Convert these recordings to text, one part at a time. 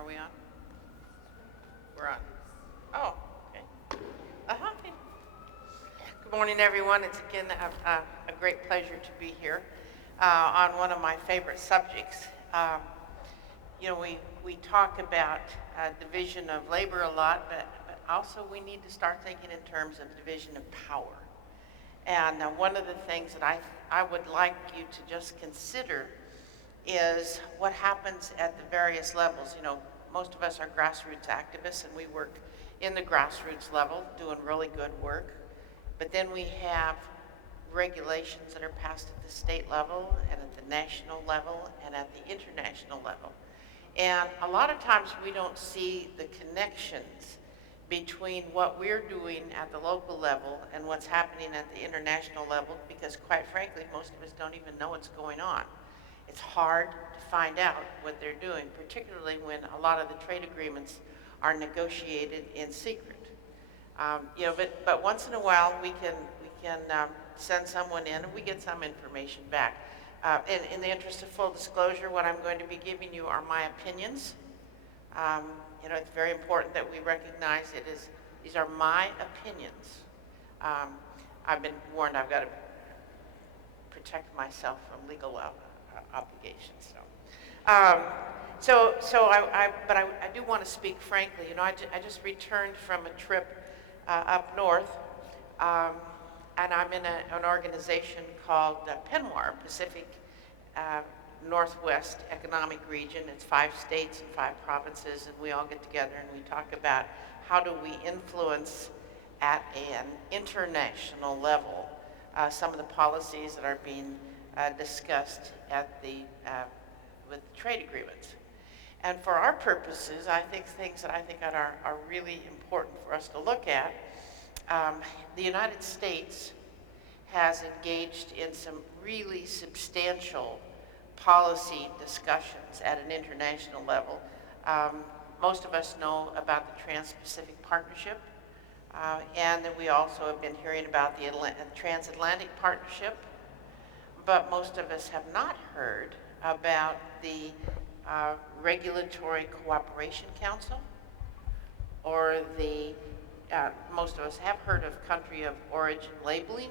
Are we on? We're on. Oh, okay. Uh-huh. Good morning, everyone. It's again a great pleasure to be here on one of my favorite subjects. We talk about division of labor a lot, but also we need to start thinking in terms of division of power. And one of the things that I would like you to just consider is what happens at the various levels. You know, most of us are grassroots activists, and we work in the grassroots level doing really good work. But then we have regulations that are passed at the state level and at the national level and at the international level. And a lot of times we don't see the connections between what we're doing at the local level and what's happening at the international level, because quite frankly, most of us don't even know what's going on. It's hard to find out what they're doing, particularly when a lot of the trade agreements are negotiated in secret. But once in a while we can send someone in and we get some information back. In the interest of full disclosure, what I'm going to be giving you are my opinions. It's very important that we recognize these are my opinions. I've been warned I've got to protect myself from legal obligations. But I do want to speak frankly. I just returned from a trip up north, and I'm in an organization called PNWAR, Pacific Northwest Economic Region. It's 5 states and 5 provinces, and we all get together and we talk about how do we influence at an international level some of the policies that are being discussed at with the trade agreements. And for our purposes, I think things that I think are really important for us to look at. The United States has engaged in some really substantial policy discussions at an international level. Most of us know about the Trans-Pacific Partnership, and then we also have been hearing about the Transatlantic Partnership, but most of us have not heard about the Regulatory Cooperation Council, or most of us have heard of country of origin labeling,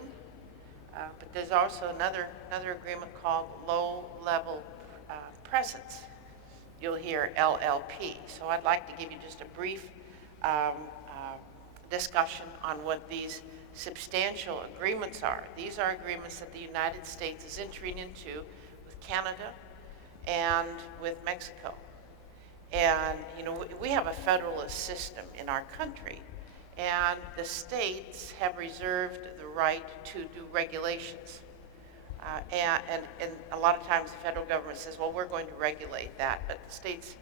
but there's also another agreement called low-level presence. You'll hear LLP. So I'd like to give you just a brief discussion on what these substantial agreements are. These are agreements that the United States is entering into with Canada and with Mexico. And we have a federalist system in our country, and the states have reserved the right to do regulations. And a lot of times the federal government says, well, we're going to regulate that, but the states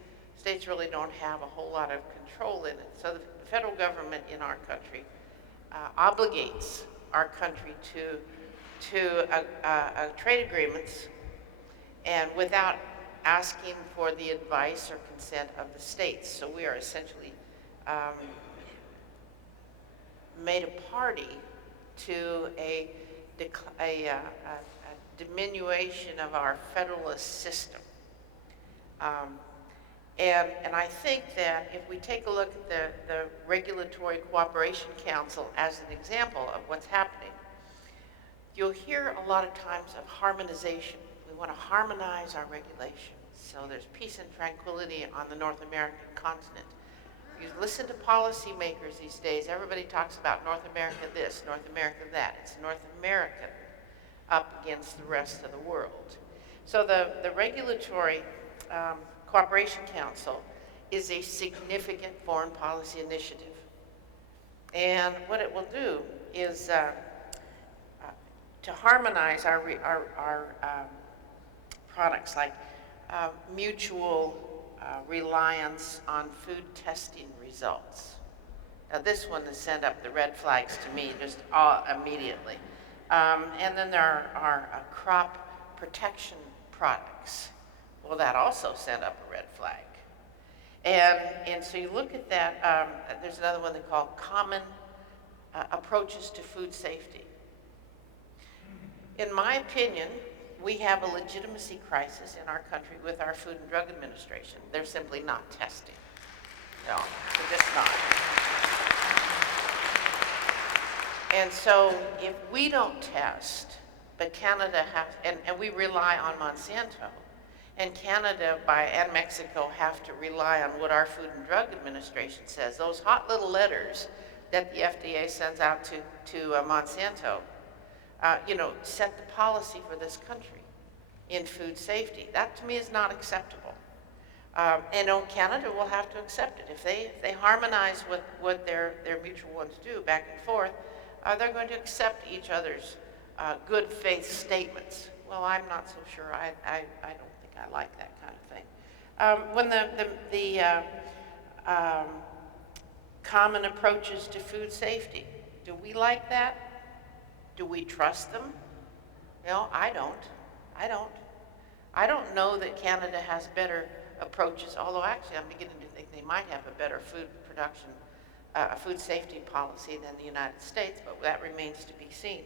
really don't have a whole lot of control in it. So the federal government in our country obligates our country to trade agreements, and without asking for the advice or consent of the states. So we are essentially made a party to a diminution of our federalist system. And I think that if we take a look at the Regulatory Cooperation Council as an example of what's happening, you'll hear a lot of times of harmonization. We want to harmonize our regulations so there's peace and tranquility on the North American continent. You listen to policymakers these days, everybody talks about North America this, North America that. It's North America up against the rest of the world. So the Regulatory Cooperation Council is a significant foreign policy initiative. And what it will do is to harmonize our products, like mutual reliance on food testing results. Now this one has sent up the red flags to me just immediately. And then there are crop protection products. Well, that also sent up a red flag. And so you look at that, there's another one they call common approaches to food safety. In my opinion, we have a legitimacy crisis in our country with our Food and Drug Administration. They're simply not testing. No, they're just not. And so if we don't test, but Canada has, and we rely on Monsanto, and Canada and Mexico have to rely on what our Food and Drug Administration says. Those hot little letters that the FDA sends out to Monsanto, set the policy for this country in food safety. That to me is not acceptable. And Canada will have to accept it. If they harmonize what their mutual ones do back and forth, they're going to accept each other's good faith statements. Well, I'm not so sure. I don't think I like that kind of thing. When the common approaches to food safety, do we like that? Do we trust them? No, I don't. I don't know that Canada has better approaches, although actually I'm beginning to think they might have a better food production, food safety policy than the United States, but that remains to be seen.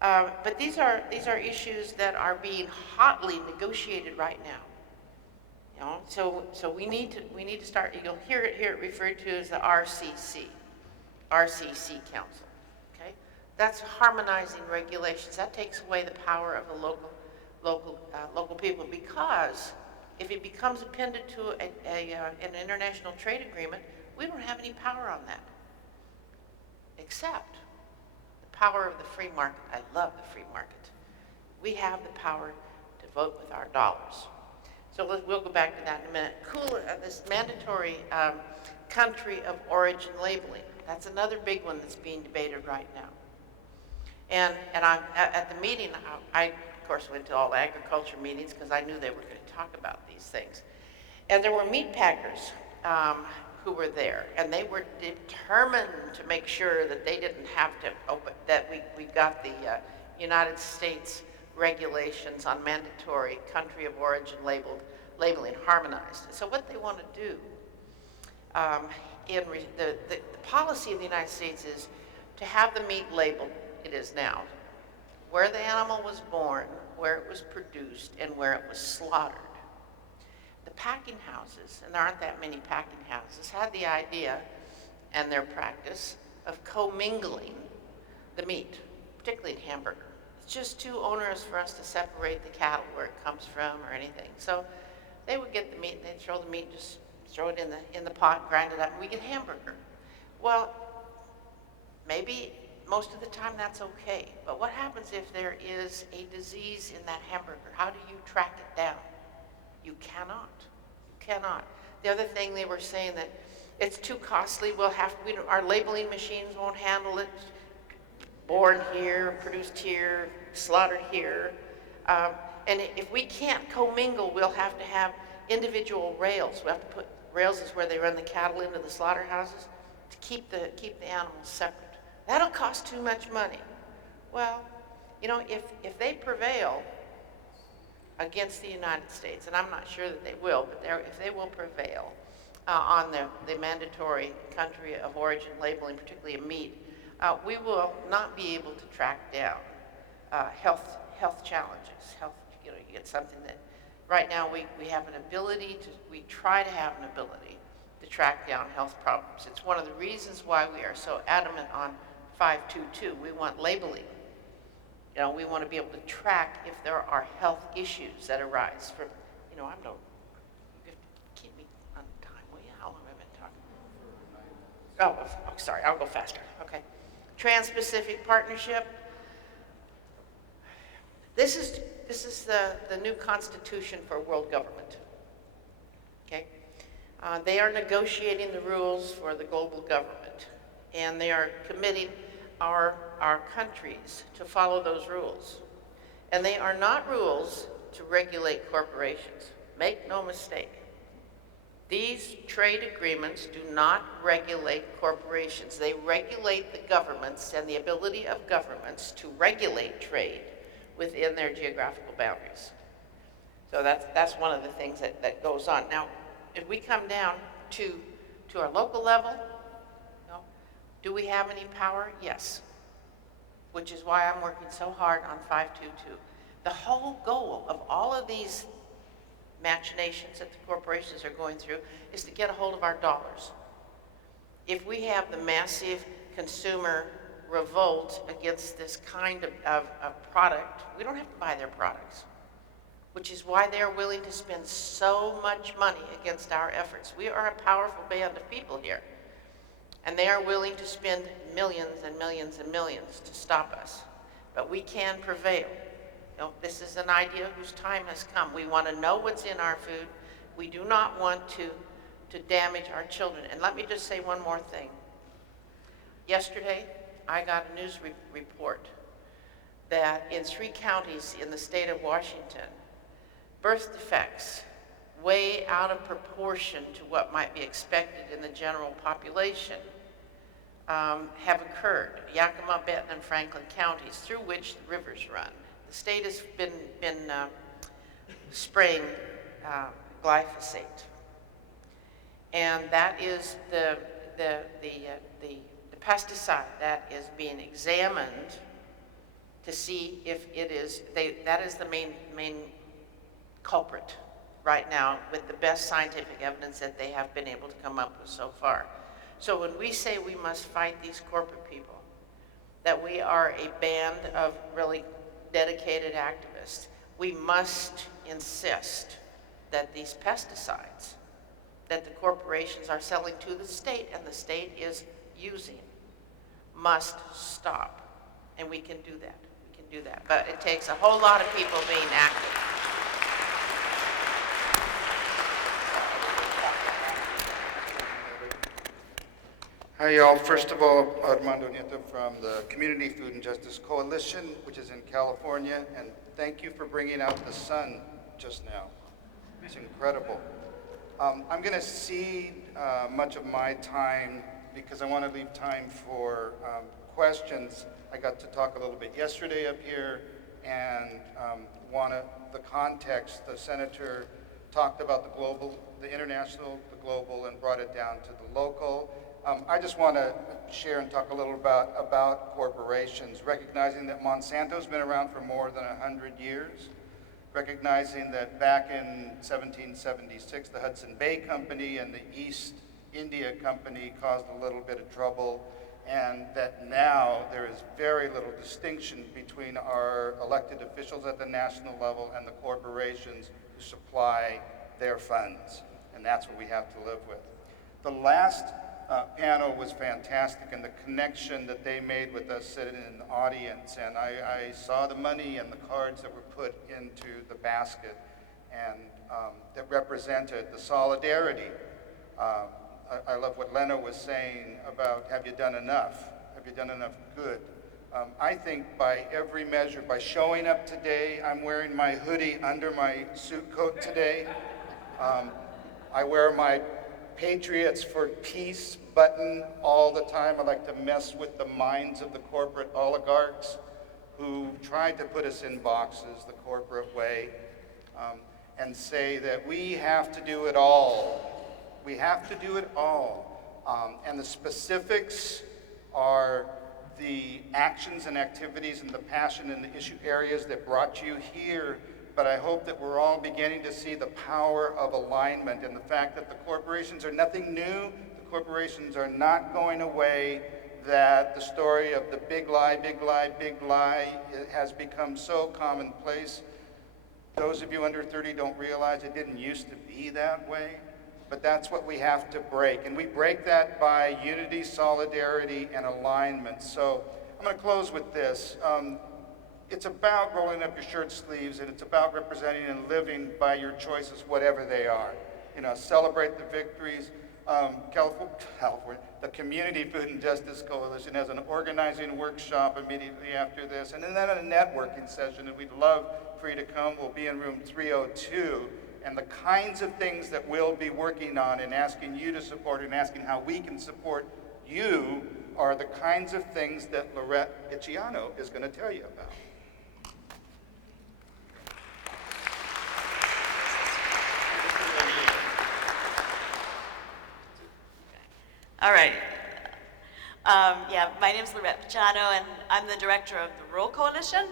But these are issues that are being hotly negotiated right now. So we need to start. You'll hear it referred to as the RCC Council. Okay, that's harmonizing regulations. That takes away the power of the local people, because if it becomes appended to an international trade agreement, we don't have any power on that, except the power of the free market. I love the free market. We have the power to vote with our dollars. So we'll go back to that in a minute. This mandatory country of origin labeling. That's another big one that's being debated right now. And at the meeting, I of course went to all the agriculture meetings because I knew they were going to talk about these things. And there were meat packers who were there, and they were determined to make sure that they didn't have to open, that we got the United States regulations on mandatory country of origin labeling harmonized. So what they want to do, the policy of the United States is to have the meat labeled, it is now, where the animal was born, where it was produced, and where it was slaughtered. The packing houses, and there aren't that many packing houses, had the idea and their practice of commingling the meat, particularly in hamburger. It's just too onerous for us to separate the cattle where it comes from or anything. So they would get the meat, and they'd throw the meat, just throw it in the pot, grind it up, and we get hamburger. Well, maybe most of the time that's okay, but what happens if there is a disease in that hamburger? How do you track it down? You cannot. You cannot. The other thing they were saying that it's too costly. Our labeling machines won't handle it. Born here, produced here, slaughtered here. And if we can't commingle, we'll have to have individual rails. We have to put rails is where they run the cattle into the slaughterhouses to keep the animals separate. That'll cost too much money. Well, if they prevail against the United States, and I'm not sure that they will, but if they will prevail on the mandatory country of origin labeling, particularly of meat, we will not be able to track down health challenges. You get something that right now we have an ability to, we try to have an ability to track down health problems. It's one of the reasons why we are so adamant on 522. We want labeling. We want to be able to track if there are health issues that arise from, you have to keep me on time, will you? How long have I been talking? Oh, sorry, I'll go faster. Okay. Trans-Pacific Partnership. This is the new constitution for world government. Okay. They are negotiating the rules for the global government, and they are committing our countries to follow those rules. And they are not rules to regulate corporations. Make no mistake. These trade agreements do not regulate corporations. They regulate the governments and the ability of governments to regulate trade within their geographical boundaries. So that's one of the things that goes on. Now, if we come down to our local level, do we have any power? Yes. Which is why I'm working so hard on 522. The whole goal of all of these machinations that the corporations are going through is to get a hold of our dollars. If we have the massive consumer revolt against this kind of product, we don't have to buy their products, which is why they're willing to spend so much money against our efforts. We are a powerful band of people here, and they are willing to spend millions and millions and millions to stop us. But we can prevail. You know, this is an idea whose time has come. We want to know what's in our food. We do not want to damage our children. And let me just say one more thing. Yesterday, I got a news report that in 3 counties in the state of Washington, birth defects way out of proportion to what might be expected in the general population have occurred. Yakima, Benton, and Franklin counties, through which the rivers run. The state has been spraying glyphosate, and that is the pesticide that is being examined to see if it is, that is the main culprit right now with the best scientific evidence that they have been able to come up with so far. So when we say we must fight these corporate people, that we are a band of really dedicated activists, we must insist that these pesticides that the corporations are selling to the state and the state is using must stop. And we can do that. We can do that. But it takes a whole lot of people being active. Hi, y'all. First of all, Armando, Nieto from the Community Food and Justice Coalition, which is in California, and thank you for bringing out the sun just now. It's incredible. I'm going to cede much of my time because I want to leave time for questions. I got to talk a little bit yesterday up here, and the context. The senator talked about the global, the international, the global, and brought it down to the local. I just want to share and talk a little about corporations, recognizing that Monsanto's been around for more than 100 years, recognizing that back in 1776, the Hudson Bay Company and the East India Company caused a little bit of trouble, and that now there is very little distinction between our elected officials at the national level and the corporations who supply their funds, and that's what we have to live with. The last panel was fantastic, and the connection that they made with us sitting in the audience, and I saw the money and the cards that were put into the basket, and that represented the solidarity. I love what Lena was saying about, have you done enough? Have you done enough good? I think by every measure, by showing up today, I'm wearing my hoodie under my suit coat today. I wear my Patriots for Peace button all the time. I like to mess with the minds of the corporate oligarchs who tried to put us in boxes the corporate way, and say that we have to do it all. We have to do it all. And the specifics are the actions and activities and the passion and the issue areas that brought you here. But I hope that we're all beginning to see the power of alignment and the fact that the corporations are nothing new, the corporations are not going away, that the story of the big lie, big lie, big lie has become so commonplace. Those of you under 30 don't realize it didn't used to be that way, but that's what we have to break. And we break that by unity, solidarity, and alignment. So I'm going to close with this. It's about rolling up your shirt sleeves, and it's about representing and living by your choices, whatever they are. You know, celebrate the victories. California, the Community Food and Justice Coalition has an organizing workshop immediately after this, and then a networking session, and we'd love for you to come. We'll be in room 302, and the kinds of things that we'll be working on and asking you to support and asking how we can support you are the kinds of things that Loretta Pagano is going to tell you about. All right. My name is Loreta Pagano, and I'm the director of the Rural Coalition.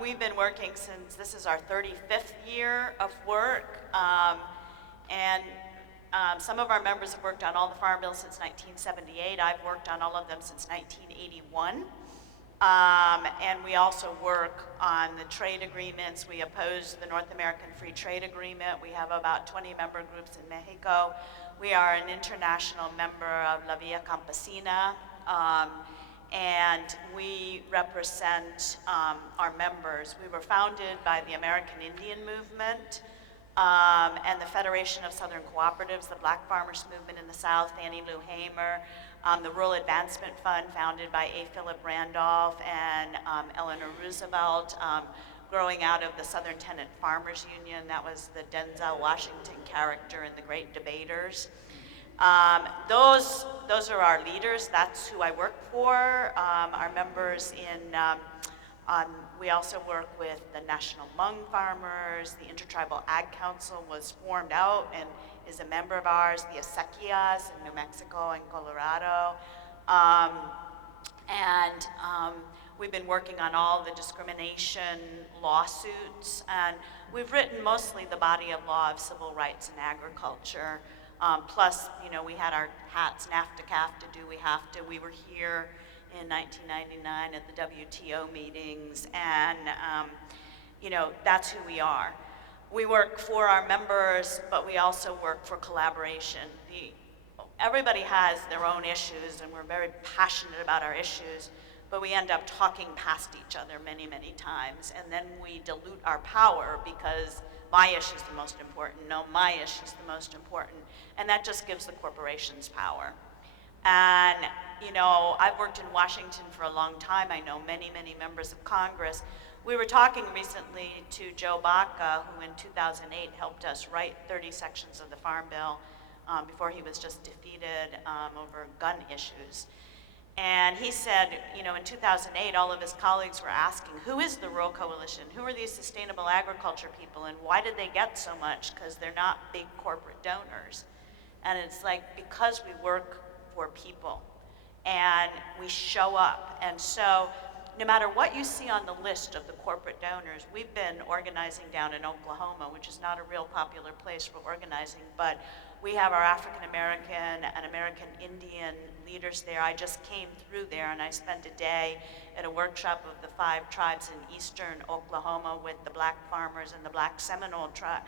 We've been working since, this is our 35th year of work, and some of our members have worked on all the farm bills since 1978. I've worked on all of them since 1981. And we also work on the trade agreements. We oppose the North American Free Trade Agreement. We have about 20 member groups in Mexico. We are an international member of La Via Campesina, and we represent our members. We were founded by the American Indian Movement and the Federation of Southern Cooperatives, the Black Farmers Movement in the South, Fannie Lou Hamer, the Rural Advancement Fund founded by A. Philip Randolph and Eleanor Roosevelt, growing out of the Southern Tenant Farmers Union. That was the Denzel Washington character in The Great Debaters. Those are our leaders. That's who I work for. Our members in, we also work with the National Hmong Farmers. The Intertribal Ag Council was formed out and is a member of ours, the Acequias in New Mexico and Colorado. We've been working on all the discrimination lawsuits, and we've written mostly the body of law of civil rights in agriculture. Plus, you know, we had our hats, NAFTA, CAFTA, do we have to. We were here in 1999 at the WTO meetings, and you know, that's who we are. We work for our members, but we also work for collaboration. Everybody has their own issues, and we're very passionate about our issues, but we end up talking past each other many, many times, and then we dilute our power because my issue is the most important. No, my issue is the most important, and that just gives the corporations power. And, you know, I've worked in Washington for a long time. I know many, many members of Congress. We were talking recently to Joe Baca, who in 2008 helped us write 30 sections of the Farm Bill before he was just defeated over gun issues. And he said, you know, in 2008, all of his colleagues were asking, who is the Rural Coalition? Who are these sustainable agriculture people, and why did they get so much? Because they're not big corporate donors. And it's like, because we work for people, and we show up. And so, no matter what you see on the list of the corporate donors, we've been organizing down in Oklahoma, which is not a real popular place for organizing, but we have our African American and American Indian leaders there. I just came through there and I spent a day at a workshop of the 5 tribes in eastern Oklahoma with the Black farmers and the Black Seminole tribe.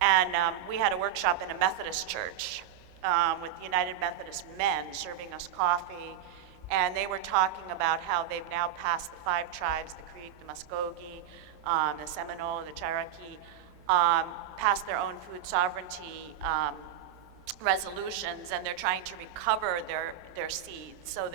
And we had a workshop in a Methodist church with United Methodist men serving us coffee. And they were talking about how they've now passed the 5 tribes, the Creek, the Muskogee, the Seminole, the Cherokee, passed their own food sovereignty resolutions, and they're trying to recover their seeds. So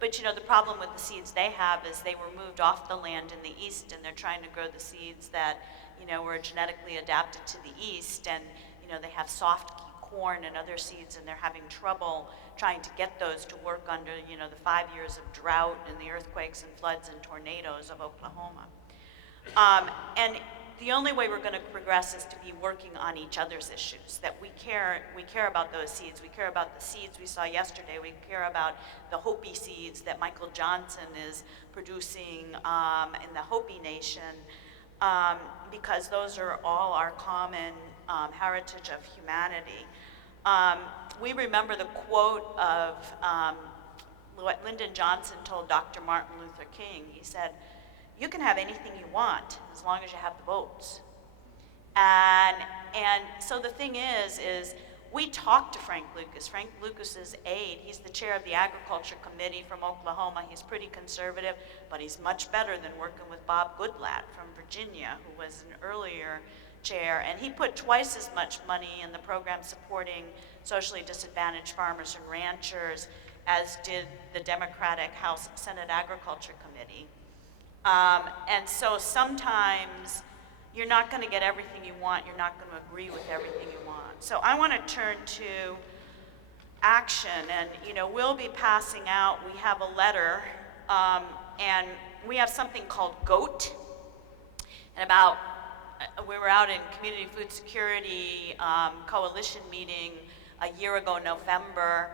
but you know, the problem with the seeds they have is they were moved off the land in the east, and they're trying to grow the seeds that, you know, were genetically adapted to the east, and you know, they have soft corn and other seeds, and they're having trouble trying to get those to work under, you know, the 5 years of drought and the earthquakes and floods and tornadoes of Oklahoma. And the only way we're going to progress is to be working on each other's issues, that we care about those seeds. We care about the seeds we saw yesterday. We care about the Hopi seeds that Michael Johnson is producing in the Hopi Nation, because those are all our common heritage of humanity. We remember the quote of what Lyndon Johnson told Dr. Martin Luther King. He said, "You can have anything you want as long as you have the votes." And so the thing is we talked to Frank Lucas. Frank Lucas's aide, he's the chair of the Agriculture Committee from Oklahoma. He's pretty conservative, but he's much better than working with Bob Goodlatte from Virginia, who was an earlier chair, and he put twice as much money in the program supporting socially disadvantaged farmers and ranchers as did the Democratic House Senate Agriculture Committee. And so sometimes you're not going to get everything you want, you're not going to agree with everything you want. So I want to turn to action, and you know, we'll be passing out, we have a letter, and we have something called GOAT, and we were out in Community Food Security Coalition meeting a year ago, November,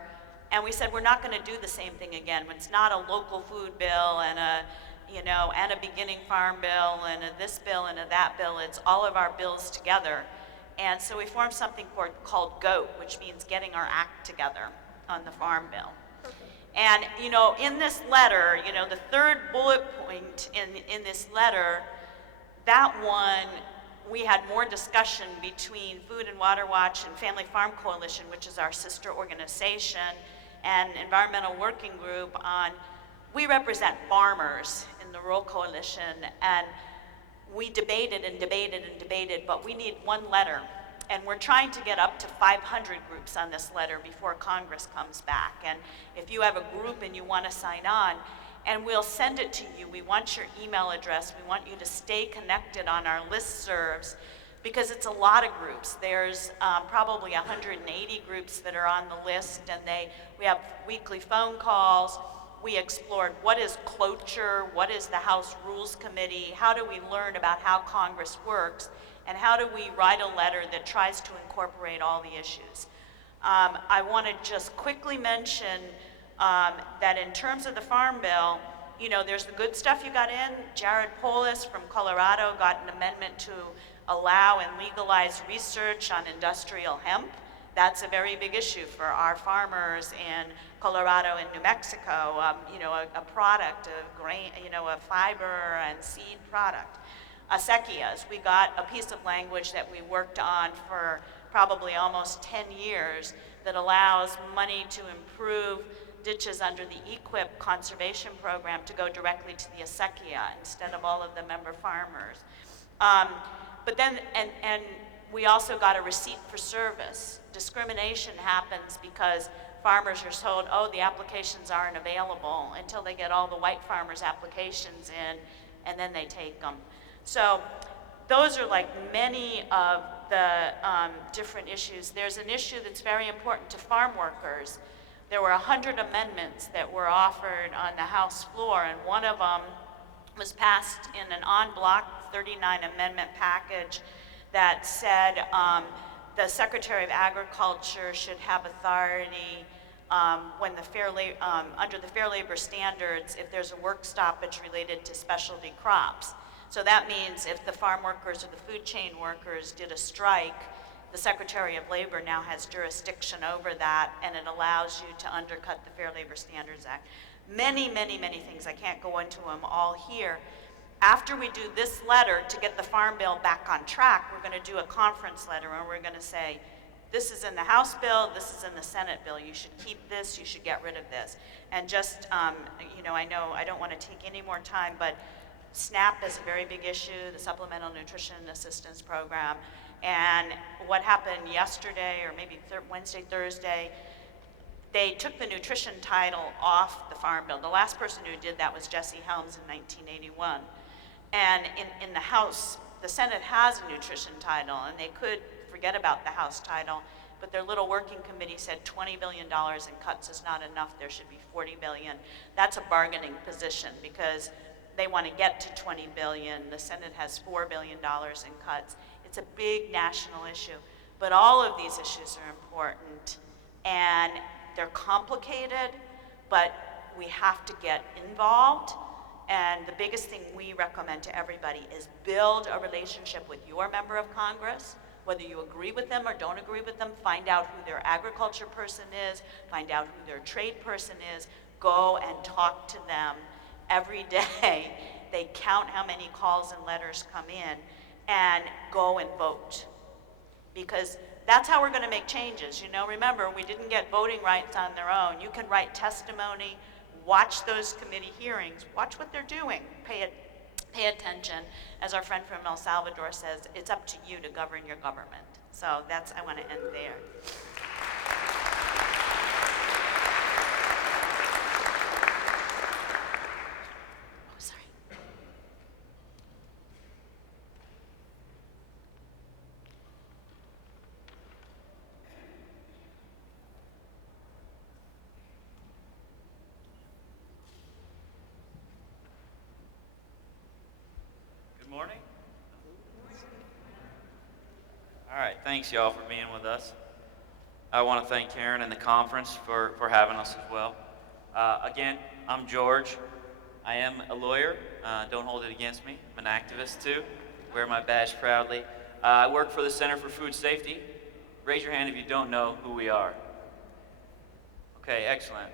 and we said we're not going to do the same thing again. It's not a local food bill and you know, and a beginning farm bill, and a this bill, and a that bill. It's all of our bills together. And so we formed something called GOAT, which means getting our act together on the farm bill. And, you know, in this letter, you know, the third bullet point in this letter, that one, we had more discussion between Food and Water Watch and Family Farm Coalition, which is our sister organization, and Environmental Working Group on, we represent farmers in the Rural Coalition, and we debated and debated and debated, but we need one letter. And we're trying to get up to 500 groups on this letter before Congress comes back. And if you have a group and you want to sign on, and we'll send it to you. We want your email address. We want you to stay connected on our listservs, because it's a lot of groups. There's probably 180 groups that are on the list, and we have weekly phone calls. We explored what is cloture, what is the House Rules Committee, how do we learn about how Congress works, and how do we write a letter that tries to incorporate all the issues. I want to just quickly mention that in terms of the Farm Bill, you know, there's the good stuff you got in. Jared Polis from Colorado got an amendment to allow and legalize research on industrial hemp. That's a very big issue for our farmers in Colorado and New Mexico, you know, a product of grain, you know, a fiber and seed product. Acequias, we got a piece of language that we worked on for probably almost 10 years that allows money to improve ditches under the EQIP conservation program to go directly to the acequia instead of all of the member farmers. But then, and we also got a receipt for service. Discrimination happens because farmers are told, oh, the applications aren't available until they get all the white farmers' applications in, and then they take them. So those are like many of the different issues. There's an issue that's very important to farm workers. There were 100 amendments that were offered on the House floor, and one of them was passed in an en bloc 39 amendment package that said the Secretary of Agriculture should have authority when under the Fair Labor Standards if there's a work stoppage related to specialty crops. So that means if the farm workers or the food chain workers did a strike, the Secretary of Labor now has jurisdiction over that, and it allows you to undercut the Fair Labor Standards Act. Many, many, many things. I can't go into them all here. After we do this letter to get the Farm Bill back on track, we're going to do a conference letter, and we're going to say, this is in the House bill, this is in the Senate bill. You should keep this, you should get rid of this. And just, you know I don't want to take any more time, but SNAP is a very big issue, the Supplemental Nutrition Assistance Program. And what happened yesterday, or maybe Wednesday, Thursday, they took the nutrition title off the Farm Bill. The last person who did that was Jesse Helms in 1981. And in the House, the Senate has a nutrition title, and they could forget about the House title, but their little working committee said $20 billion in cuts is not enough, there should be $40 billion. That's a bargaining position because they want to get to $20 billion. The Senate has $4 billion in cuts. It's a big national issue, but all of these issues are important, and they're complicated, but we have to get involved. And the biggest thing we recommend to everybody is build a relationship with your member of Congress, whether you agree with them or don't agree with them. Find out who their agriculture person is, find out who their trade person is, go and talk to them every day. They count how many calls and letters come in, and go and vote. Because that's how we're going to make changes. You know, remember, we didn't get voting rights on their own. You can write testimony, watch those committee hearings, watch what they're doing, pay attention. As our friend from El Salvador says, it's up to you to govern your government. So I want to end there. Good morning. All right, thanks y'all for being with us. I want to thank Karen and the conference for having us as well. Again, I'm George. I am a lawyer. Don't hold it against me. I'm an activist too. Wear my badge proudly. I work for the Center for Food Safety. Raise your hand if you don't know who we are. Okay, excellent.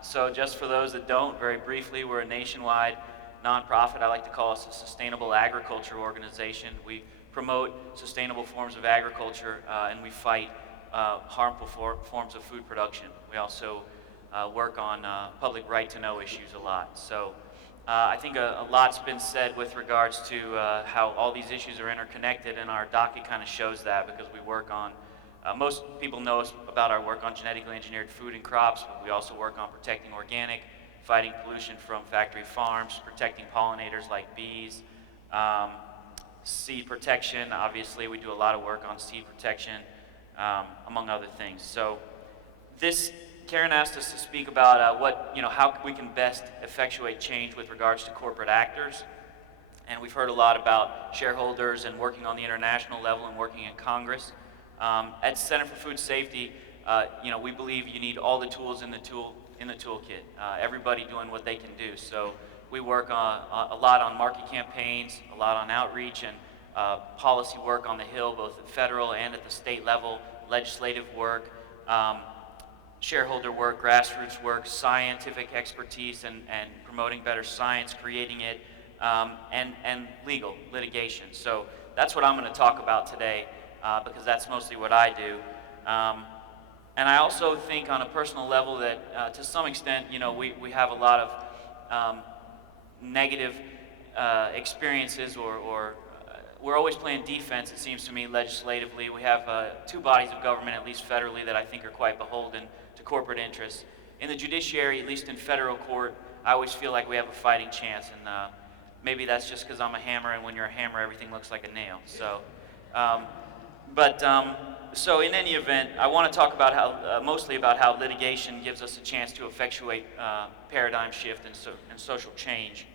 So just for those that don't, very briefly, we're a nationwide nonprofit. I like to call us a sustainable agriculture organization. We promote sustainable forms of agriculture and we fight harmful forms of food production. We also work on public right-to-know issues a lot. So I think a lot's been said with regards to how all these issues are interconnected, and our docket kind of shows that because we work on, most people know us about our work on genetically engineered food and crops, but we also work on protecting organic, fighting pollution from factory farms, protecting pollinators like bees, seed protection. Obviously, we do a lot of work on seed protection, among other things. So Karen asked us to speak about how we can best effectuate change with regards to corporate actors. And we've heard a lot about shareholders and working on the international level and working in Congress. At Center for Food Safety, we believe you need all the tools in the toolkit. Everybody doing what they can do. So we work a lot on market campaigns, a lot on outreach and policy work on the Hill, both at federal and at the state level, legislative work, shareholder work, grassroots work, scientific expertise and promoting better science, creating it, and legal litigation. So that's what I'm going to talk about today because that's mostly what I do. And I also think on a personal level that to some extent, we have a lot of negative experiences or we're always playing defense, it seems to me, legislatively. We have two bodies of government, at least federally, that I think are quite beholden to corporate interests. In the judiciary, at least in federal court, I always feel like we have a fighting chance, and maybe that's just because I'm a hammer, and when you're a hammer, everything looks like a nail. So, so in any event, I want to talk about how, mostly about how litigation gives us a chance to effectuate paradigm shift and social change.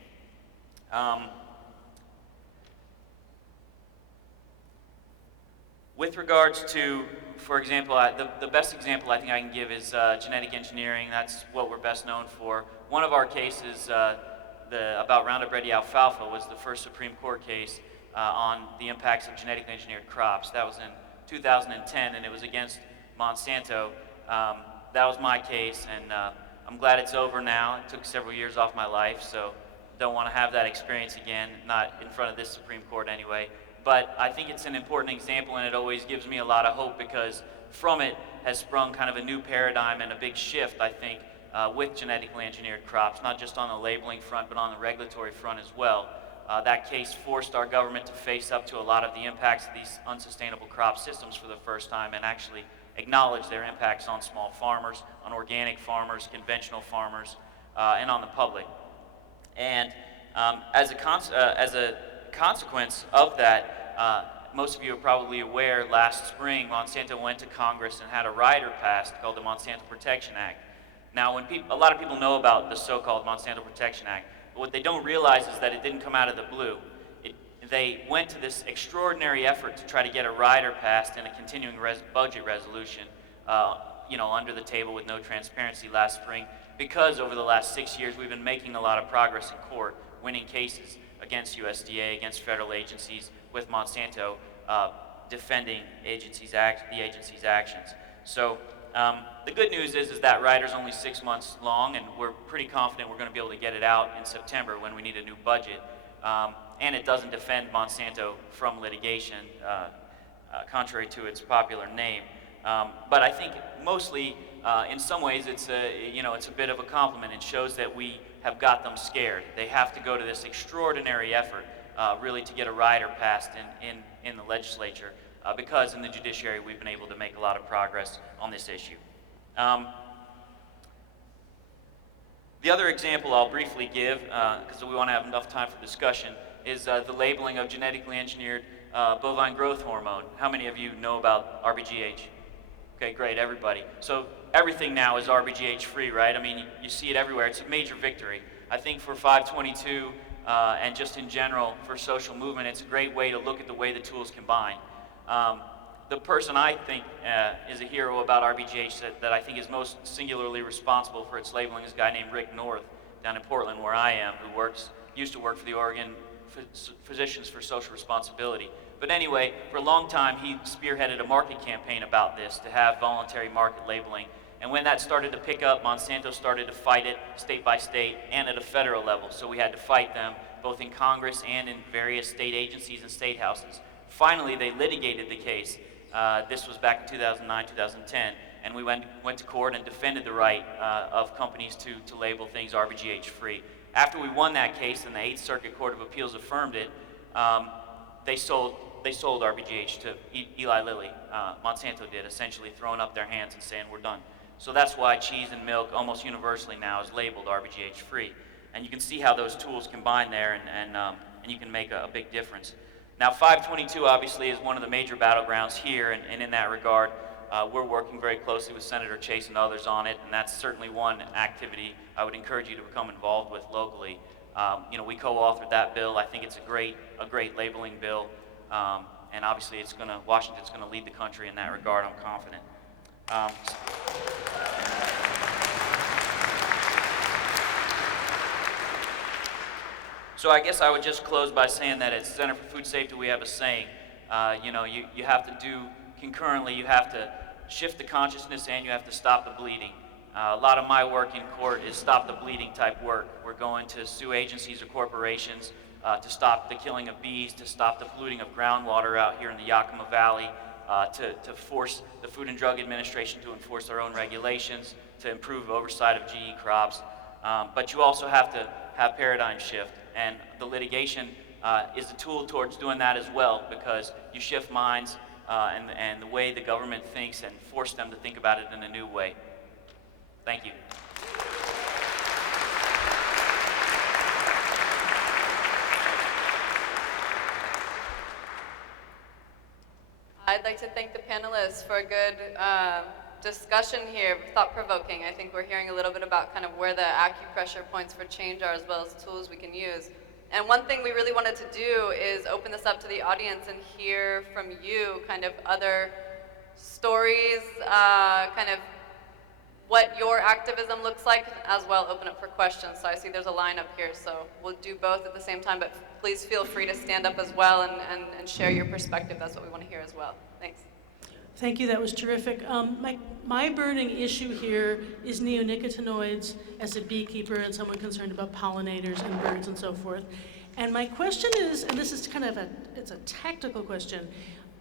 With regards to, for example, the best example I think I can give is genetic engineering. That's what we're best known for. One of our cases about Roundup Ready alfalfa was the first Supreme Court case on the impacts of genetically engineered crops. That was in 2010, and it was against Monsanto. That was my case, and I'm glad it's over now. It took several years off my life, so don't want to have that experience again, not in front of this Supreme Court anyway. But I think it's an important example, and it always gives me a lot of hope because from it has sprung kind of a new paradigm and a big shift, I think, with genetically engineered crops, not just on the labeling front, but on the regulatory front as well. That case forced our government to face up to a lot of the impacts of these unsustainable crop systems for the first time and actually acknowledge their impacts on small farmers, on organic farmers, conventional farmers, and on the public. And as a consequence of that, most of you are probably aware, last spring, Monsanto went to Congress and had a rider passed called the Monsanto Protection Act. Now, when a lot of people know about the so-called Monsanto Protection Act, but what they don't realize is that it didn't come out of the blue. They went to this extraordinary effort to try to get a rider passed in a continuing budget resolution, under the table with no transparency last spring, because over the last 6 years we've been making a lot of progress in court, winning cases against USDA, against federal agencies, with Monsanto defending the agency's actions. So the good news is that rider's only 6 months long, and we're pretty confident we're going to be able to get it out in September when we need a new budget. And it doesn't defend Monsanto from litigation, contrary to its popular name. But I think mostly, in some ways, it's a bit of a compliment. It shows that we have got them scared. They have to go to this extraordinary effort, really, to get a rider passed in the legislature, because in the judiciary we've been able to make a lot of progress on this issue. The other example I'll briefly give, because we want to have enough time for discussion, is the labeling of genetically engineered bovine growth hormone. How many of you know about RBGH? Okay, great, everybody. So everything now is RBGH free, right? I mean, you see it everywhere. It's a major victory. I think for 522 and just in general for social movement, it's a great way to look at the way the tools combine. The person I think is a hero about RBGH that I think is most singularly responsible for its labeling is a guy named Rick North. down in Portland where I am, who used to work for the Oregon Physicians for Social Responsibility. But anyway, for a long time, he spearheaded a market campaign about this, to have voluntary market labeling. And when that started to pick up, Monsanto started to fight it state by state and at a federal level. So we had to fight them both in Congress and in various state agencies and state houses. Finally, they litigated the case. This was back in 2009, 2010. And we went to court and defended the right of companies to label things RBGH free. After we won that case and the 8th Circuit Court of Appeals affirmed it, they sold RBGH to Eli Lilly. Monsanto did, essentially throwing up their hands and saying, we're done. So that's why cheese and milk almost universally now is labeled RBGH free. And you can see how those tools combine there, and you can make a big difference. Now 522 obviously is one of the major battlegrounds here, and in that regard, we're working very closely with Senator Chase and others on it, and that's certainly one activity I would encourage you to become involved with locally. We co-authored that bill. I think it's a great labeling bill, and obviously Washington's going to lead the country in that regard, I'm confident. So I guess I would just close by saying that at Center for Food Safety we have a saying, you have to do concurrently, you have to shift the consciousness and you have to stop the bleeding. A lot of my work in court is stop the bleeding type work. We're going to sue agencies or corporations to stop the killing of bees, to stop the polluting of groundwater out here in the Yakima Valley, to force the Food and Drug Administration to enforce their own regulations, to improve oversight of GE crops. But you also have to have paradigm shift, and the litigation is a tool towards doing that as well, because you shift minds and the way the government thinks and force them to think about it in a new way. Thank you. I'd like to thank the panelists for a good discussion here, thought-provoking. I think we're hearing a little bit about kind of where the acupressure points for change are, as well as tools we can use. And one thing we really wanted to do is open this up to the audience and hear from you kind of other stories, kind of what your activism looks like, as well open up for questions. So I see there's a line up here, so we'll do both at the same time, but please feel free to stand up as well and share your perspective. That's what we want to hear as well. Thanks. Thank you, that was terrific. My burning issue here is neonicotinoids as a beekeeper and someone concerned about pollinators and birds and so forth. And my question is, and this is kind of it's a tactical question.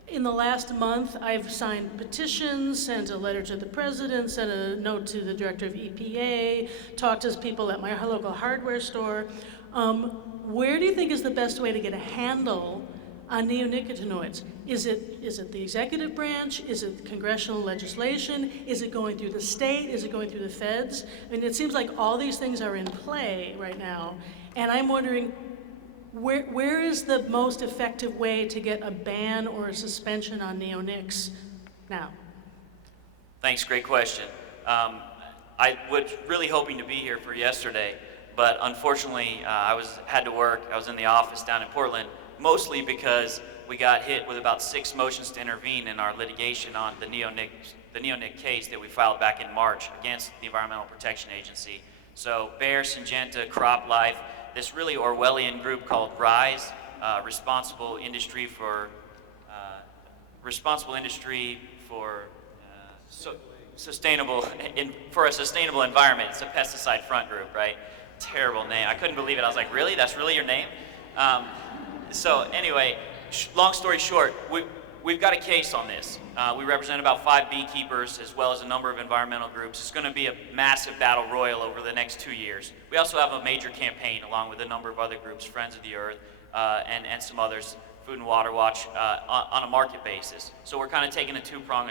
In the last month, I've signed petitions, sent a letter to the president, sent a note to the director of EPA, talked to people at my local hardware store. Where do you think is the best way to get a handle on neonicotinoids? Is it the executive branch? Is it congressional legislation? Is it going through the state? Is it going through the feds? I mean, it seems like all these things are in play right now. And I'm wondering, where is the most effective way to get a ban or a suspension on neonics now? Thanks, great question. I was really hoping to be here for yesterday, but unfortunately I had to work. I was in the office down in Portland, mostly because we got hit with about 6 motions to intervene in our litigation on the neonic case that we filed back in March against the Environmental Protection Agency. So Bayer, Syngenta, CropLife, this really Orwellian group called RISE, Responsible Industry for Sustainable for a Sustainable Environment. It's a pesticide front group, right? Terrible name. I couldn't believe it. I was like, really? That's really your name? So anyway, long story short, we've got a case on this. We represent about 5 beekeepers as well as a number of environmental groups. It's going to be a massive battle royal over the next 2 years. We also have a major campaign along with a number of other groups, Friends of the Earth, and some others, Food and Water Watch, on a market basis. So we're kind of taking a two-pronged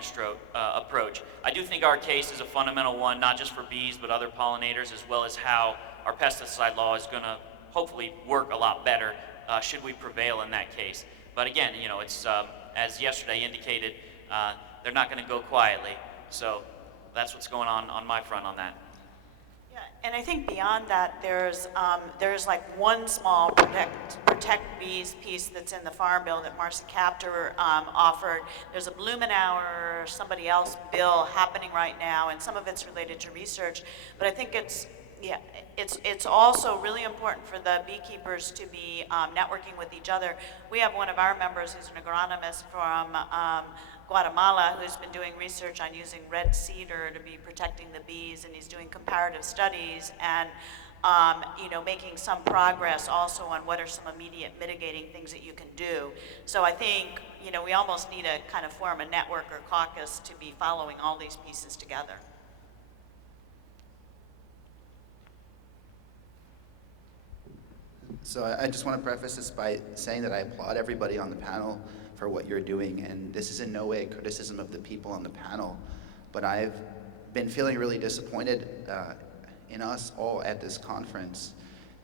approach. I do think our case is a fundamental one, not just for bees, but other pollinators, as well as how our pesticide law is going to hopefully work a lot better should we prevail in that case. But again, it's as yesterday indicated, they're not going to go quietly. So that's what's going on my front on that. Yeah, and I think beyond that, there's like one small protect bees piece that's in the Farm Bill that Marcy Kaptur offered. There's a Blumenauer or somebody else bill happening right now, and some of it's related to research. But I think it's Yeah, it's also really important for the beekeepers to be networking with each other. We have one of our members who's an agronomist from Guatemala who's been doing research on using red cedar to be protecting the bees, and he's doing comparative studies and making some progress also on what are some immediate mitigating things that you can do. So I think, we almost need to kind of form a network or caucus to be following all these pieces together. So I just want to preface this by saying that I applaud everybody on the panel for what you're doing, and this is in no way a criticism of the people on the panel, but I've been feeling really disappointed in us all at this conference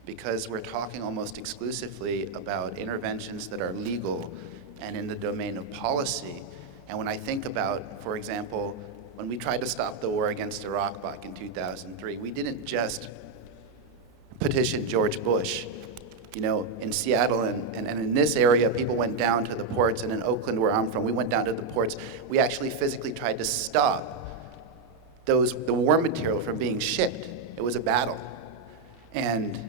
because we're talking almost exclusively about interventions that are legal and in the domain of policy. And when I think about, for example, when we tried to stop the war against Iraq back in 2003, we didn't just petition George Bush. In Seattle and in this area, people went down to the ports, and in Oakland, where I'm from, we went down to the ports. We actually physically tried to stop the war material from being shipped. It was a battle. And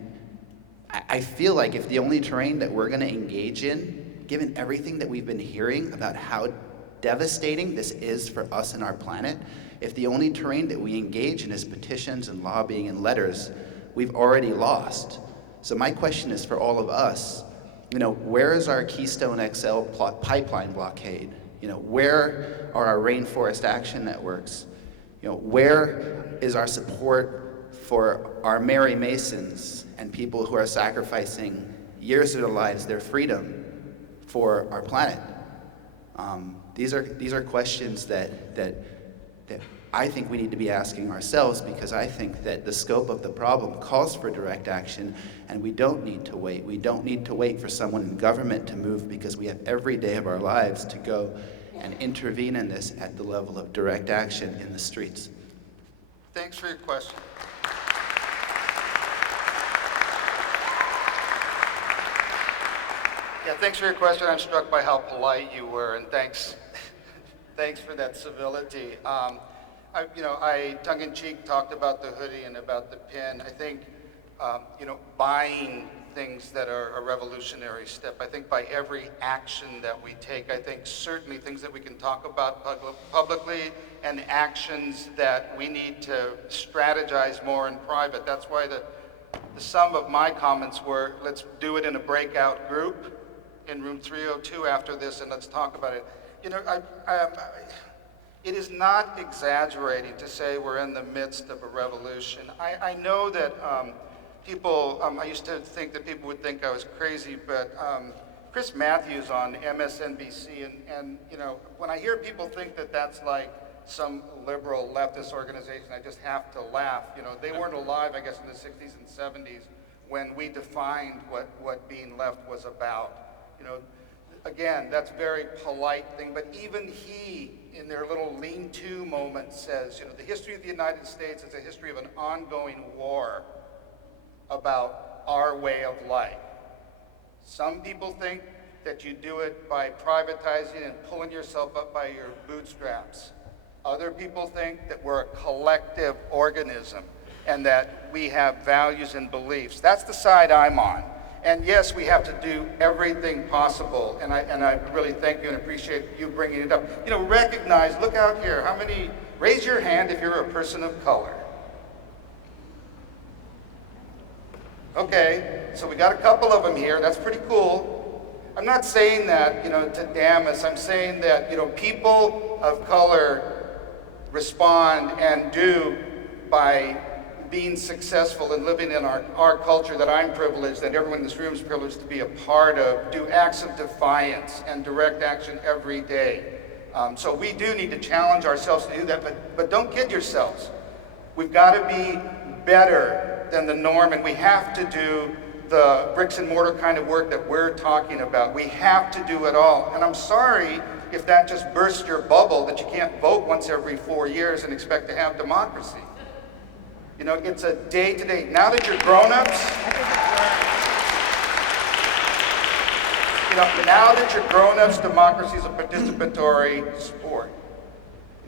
I feel like if the only terrain that we're gonna engage in, given everything that we've been hearing about how devastating this is for us and our planet, if the only terrain that we engage in is petitions and lobbying and letters, we've already lost. So my question is for all of us, where is our Keystone XL pipeline blockade? Where are our rainforest action networks? Where is our support for our Mary Masons and people who are sacrificing years of their lives, their freedom for our planet? These are questions that I think we need to be asking ourselves, because I think that the scope of the problem calls for direct action, and we don't need to wait. We don't need to wait for someone in government to move, because we have every day of our lives to go and intervene in this at the level of direct action in the streets. Thanks for your question. Yeah, thanks for your question. I'm struck by how polite you were, and thanks for that civility. I tongue-in-cheek talked about the hoodie and about the pin. I think, buying things that are a revolutionary step. I think by every action that we take, I think certainly things that we can talk about publicly and actions that we need to strategize more in private. That's why the sum of my comments were, let's do it in a breakout group in room 302 after this, and let's talk about it. It is not exaggerating to say we're in the midst of a revolution. I know that people, I used to think that people would think I was crazy, but Chris Matthews on MSNBC, and when I hear people think that that's like some liberal leftist organization, I just have to laugh. They weren't alive, I guess, in the 60s and 70s when we defined what being left was about. Again, that's a very polite thing, but even he, in their little lean-to moment, says, the history of the United States is a history of an ongoing war about our way of life. Some people think that you do it by privatizing and pulling yourself up by your bootstraps. Other people think that we're a collective organism and that we have values and beliefs. That's the side I'm on. And yes, we have to do everything possible, and I really thank you and appreciate you bringing it up. Recognize, look out here, raise your hand if you're a person of color. Okay, so we got a couple of them here, that's pretty cool. I'm not saying that, to damn us, I'm saying that, people of color respond and do by being successful and living in our culture that I'm privileged, that everyone in this room is privileged to be a part of, do acts of defiance and direct action every day. So we do need to challenge ourselves to do that, but don't kid yourselves. We've got to be better than the norm, and we have to do the bricks and mortar kind of work that we're talking about. We have to do it all. And I'm sorry if that just bursts your bubble that you can't vote once every 4 years and expect to have democracy. It's a day-to-day. Now that you're grown-ups, democracy is a participatory sport.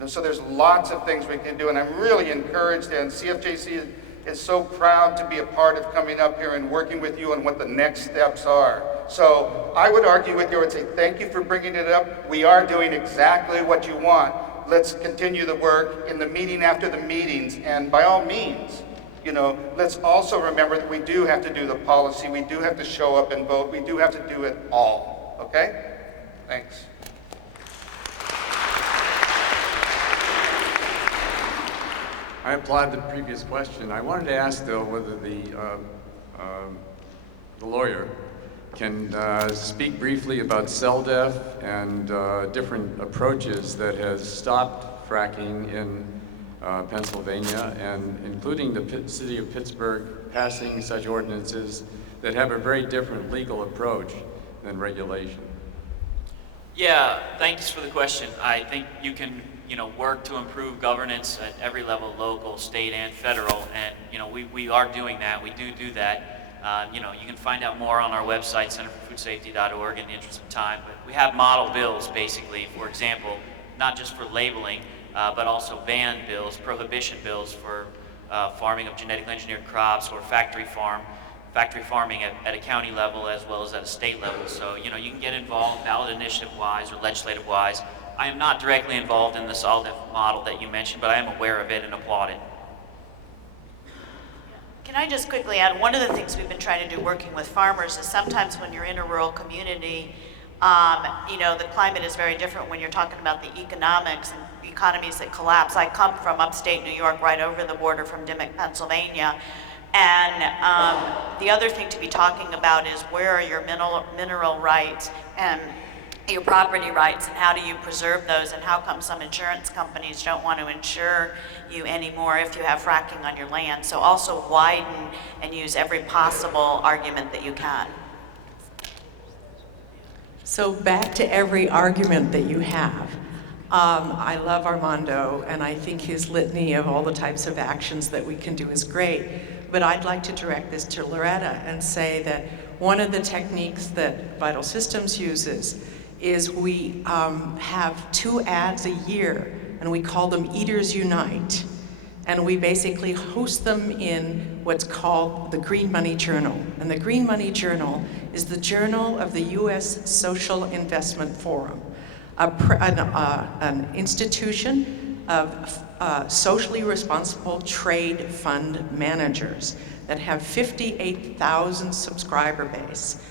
So there's lots of things we can do, and I'm really encouraged, and CFJC is so proud to be a part of coming up here and working with you on what the next steps are. So I would argue with you and say thank you for bringing it up. We are doing exactly what you want. Let's continue the work in the meeting after the meetings, and by all means, you know, let's also remember that we do have to do the policy, we do have to show up and vote, we do have to do it all, okay? Thanks. I applaud the previous question. I wanted to ask, though, whether the lawyer can speak briefly about cell death and different approaches that has stopped fracking in Pennsylvania, and including the city of Pittsburgh passing such ordinances that have a very different legal approach than regulation. Yeah, thanks for the question. I think you can, work to improve governance at every level, local, state, and federal, and, we are doing that. We do that. You can find out more on our website, centerforfoodsafety.org, in the interest of time, but we have model bills, basically, for example, not just for labeling, but also ban bills, prohibition bills for farming of genetically engineered crops or factory farming at a county level as well as at a state level. So, you can get involved ballot initiative-wise or legislative-wise. I am not directly involved in the solid model that you mentioned, but I am aware of it and applaud it. Can I just quickly add, one of the things we've been trying to do working with farmers is sometimes when you're in a rural community, the climate is very different when you're talking about the economics and economies that collapse. I come from upstate New York, right over the border from Dimmock, Pennsylvania. And the other thing to be talking about is where are your mineral rights and your property rights, and how do you preserve those, and how come some insurance companies don't want to insure you anymore if you have fracking on your land. So also widen and use every possible argument that you can. So back to every argument that you have. I love Armando, and I think his litany of all the types of actions that we can do is great. But I'd like to direct this to Loretta and say that one of the techniques that Vital Systems uses is we have 2 ads a year, and we call them Eaters Unite. And we basically host them in what's called the Green Money Journal. And the Green Money Journal is the journal of the U.S. Social Investment Forum, an institution of socially responsible trade fund managers that have 58,000 subscriber base.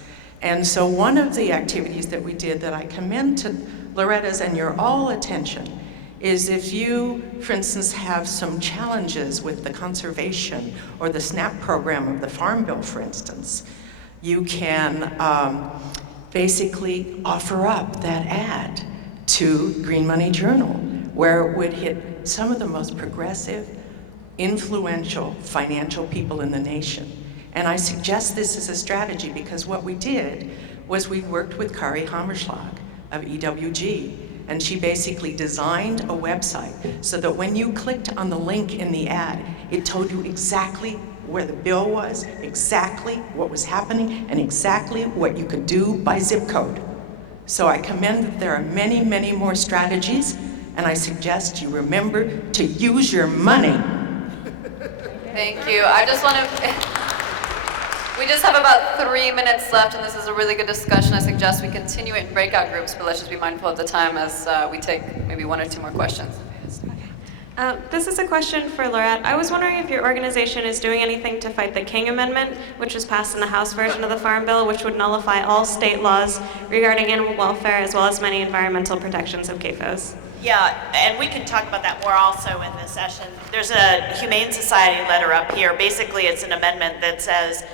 And so one of the activities that we did that I commend to Loretta's and your all attention is if you, for instance, have some challenges with the conservation or the SNAP program of the Farm Bill, for instance, you can basically offer up that ad to Green Money Journal, where it would hit some of the most progressive, influential financial people in the nation. And I suggest this as a strategy because what we did was we worked with Kari Hammerschlag of EWG, and she basically designed a website so that when you clicked on the link in the ad, it told you exactly where the bill was, exactly what was happening, and exactly what you could do by zip code. So I commend that there are many, many more strategies, and I suggest you remember to use your money. Thank you. I just want to... We just have about 3 minutes left, and this is a really good discussion. I suggest we continue it in breakout groups, but let's just be mindful of the time as we take maybe 1 or 2 more questions. This is a question for Lorette. I was wondering if your organization is doing anything to fight the King Amendment, which was passed in the House version of the Farm Bill, which would nullify all state laws regarding animal welfare, as well as many environmental protections of CAFOs. Yeah, and we can talk about that more also in this session. There's a Humane Society letter up here. Basically, it's an amendment that says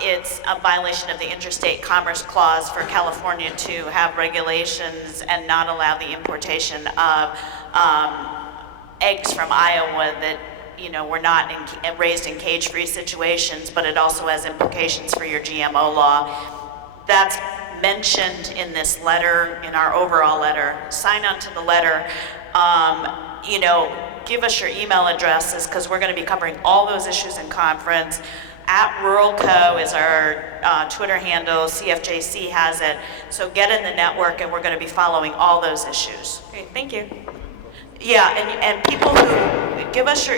it's a violation of the Interstate Commerce Clause for California to have regulations and not allow the importation of eggs from Iowa that, were not raised in cage-free situations, but it also has implications for your GMO law. That's mentioned in this letter, in our overall letter. Sign on to the letter. Give us your email addresses because we're going to be covering all those issues in conference. @RuralCo is our Twitter handle. CFJC has it. So get in the network, and we're going to be following all those issues. Great, thank you. Yeah, and people who give us your,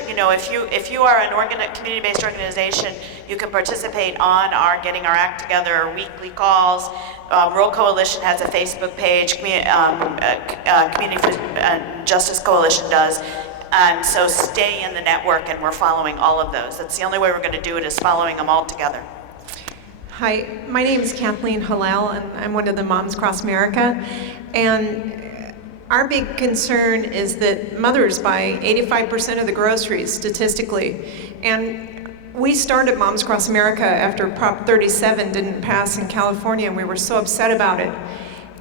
if you are an community-based organization, you can participate on our Getting Our Act Together weekly calls. Rural Coalition has a Facebook page, Community Food Justice Coalition does. And so stay in the network, and we're following all of those. That's the only way we're going to do it, is following them all together. Hi, my name is Kathleen Halal, and I'm one of the Moms Across America. And our big concern is that mothers buy 85% of the groceries statistically. And we started Moms Across America after Prop 37 didn't pass in California, and we were so upset about it.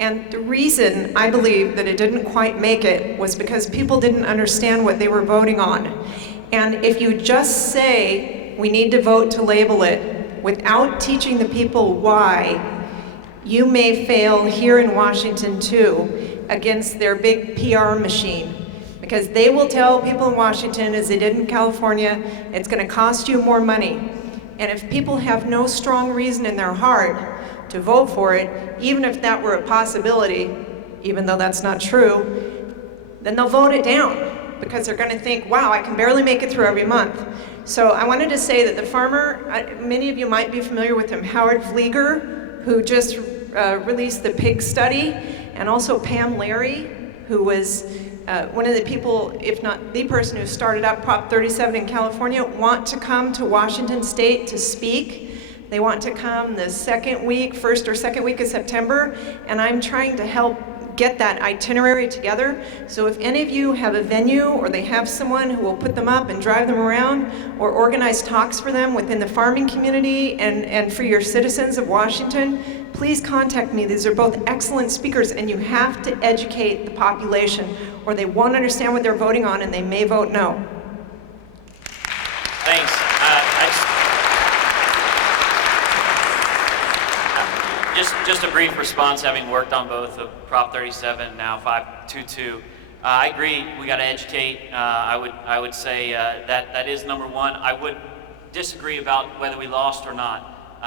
And the reason I believe that it didn't quite make it was because people didn't understand what they were voting on. And if you just say, we need to vote to label it, without teaching the people why, you may fail here in Washington too, against their big PR machine. Because they will tell people in Washington, as they did in California, it's gonna cost you more money. And if people have no strong reason in their heart to vote for it, even if that were a possibility, even though that's not true, then they'll vote it down because they're gonna think, wow, I can barely make it through every month. So I wanted to say that the farmer, many of you might be familiar with him, Howard Vlieger, who just released the pig study, and also Pam Larry, who was one of the people, if not the person who started up Prop 37 in California, want to come to Washington State to speak. They want to come the first or second week of September, and I'm trying to help get that itinerary together. So if any of you have a venue, or they have someone who will put them up and drive them around, or organize talks for them within the farming community and for your citizens of Washington, please contact me. These are both excellent speakers, and you have to educate the population, or they won't understand what they're voting on, and they may vote no. Thanks. Just a brief response, having worked on both of Prop 37, now 522. I agree, we got to educate. I would say that is number one. I would disagree about whether we lost or not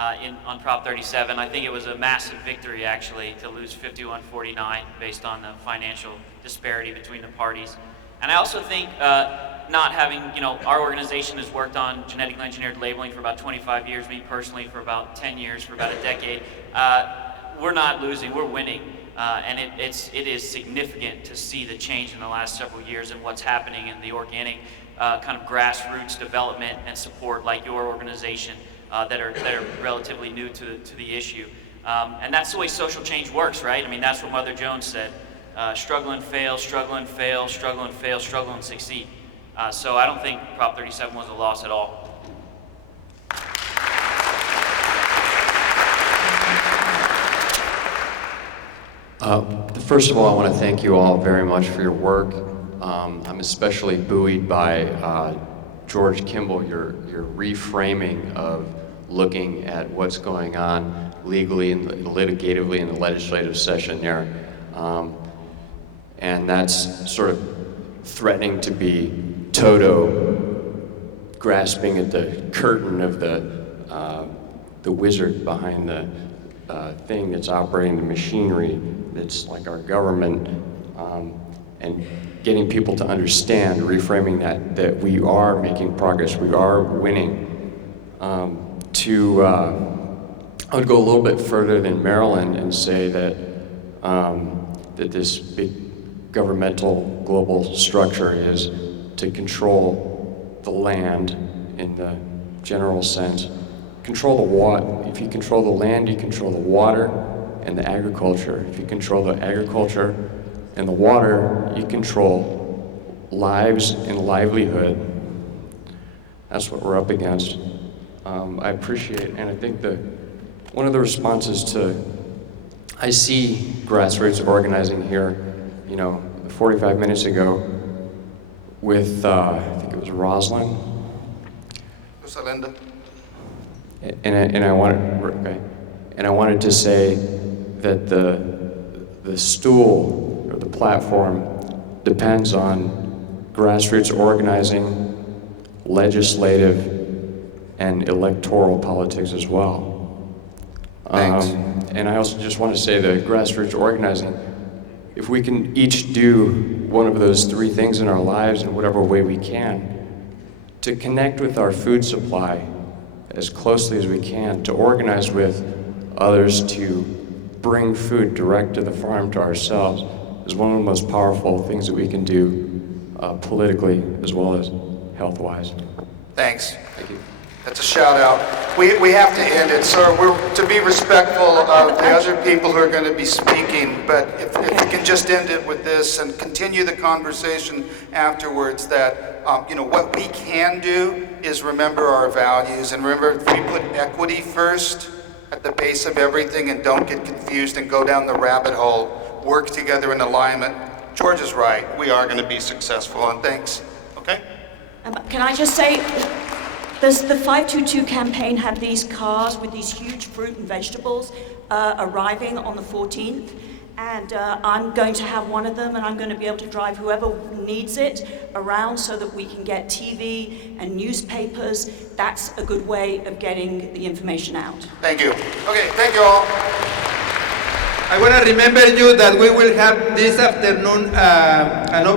on Prop 37. I think it was a massive victory, actually, to lose 51-49 based on the financial disparity between the parties. And I also think not having, our organization has worked on genetically engineered labeling for about 25 years, me personally for about 10 years, for about a decade. We're not losing, we're winning. And it is significant to see the change in the last several years and what's happening in the organic kind of grassroots development and support, like your organization, that are relatively new to the issue. And that's the way social change works, right? I mean, that's what Mother Jones said. Struggle and fail, struggle and fail, struggle and fail, struggle and succeed. So I don't think Prop 37 was a loss at all. First of all, I want to thank you all very much for your work. I'm especially buoyed by George Kimbrell, your reframing of looking at what's going on legally and litigatively in the legislative session there. And that's sort of threatening to be Toto grasping at the curtain of the wizard behind the thing that's operating the machinery that's like our government, and getting people to understand, reframing that we are making progress, we are winning. I would go a little bit further than Maralyn and say that that this big governmental global structure is to control the land in the general sense. Control the water. If you control the land, you control the water and the agriculture. If you control the agriculture and the water, you control lives and livelihood. That's what we're up against. I appreciate, and I think one of the responses I see grassroots organizing here, 45 minutes ago with, I think it was Roslyn. Rosalinda. And I wanted to say that the stool or the platform depends on grassroots organizing, legislative, and electoral politics as well. Thanks. And I also just want to say the grassroots organizing, if we can each do one of those three things in our lives in whatever way we can, to connect with our food supply as closely as we can, to organize with others to bring food direct to the farm to ourselves, is one of the most powerful things that we can do politically as well as health-wise. Thanks. Thank you. That's a shout out. We have to end it, sir. We're to be respectful of the other people who are going to be speaking, but if we can just end it with this and continue the conversation afterwards, that what we can do is remember our values, and remember, if we put equity first at the base of everything and don't get confused and go down the rabbit hole, work together in alignment, George is right. We are going to be successful, and thanks. Okay? Can I just say, does the 522 campaign have these cars with these huge fruit and vegetables arriving on the 14th? And I'm going to have one of them, and I'm going to be able to drive whoever needs it around so that we can get TV and newspapers. That's a good way of getting the information out. Thank you. Okay, thank you all. I want to remember you that we will have this afternoon an open